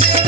Thank you.